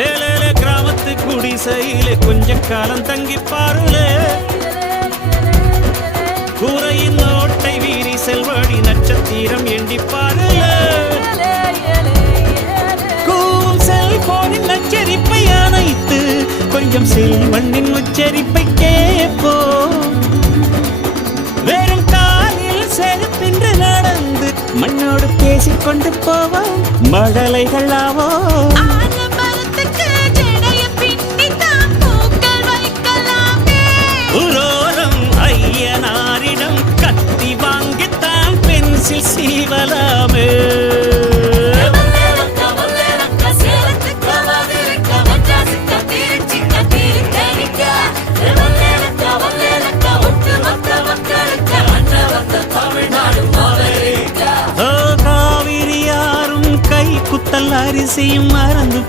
ஏழேல கிராமத்து குடிசையிலே கொஞ்ச காலம் தங்கி பாருளே கூரையின் ஓட்டை வீரி செல்வழி நட்சத்திரம் எண்டி பாருளே கூவும் செல்போனின் நச்சரிப்பை அணைத்து கொஞ்சம் செல்வண்ணின் உச்சரிப்பை கேட்போ வெறும் காலில் செருப்பின்று நடந்து மண்ணோடு பேசிக்கொண்டு போவோம் மழலைகள் ஆவோ உரோரம் ஐயனாரிடம் கத்தி வாங்கித்தான் பென்சில் சீவலாமே காவிரி யாரும் கை குத்தல் அரிசியும் மறந்து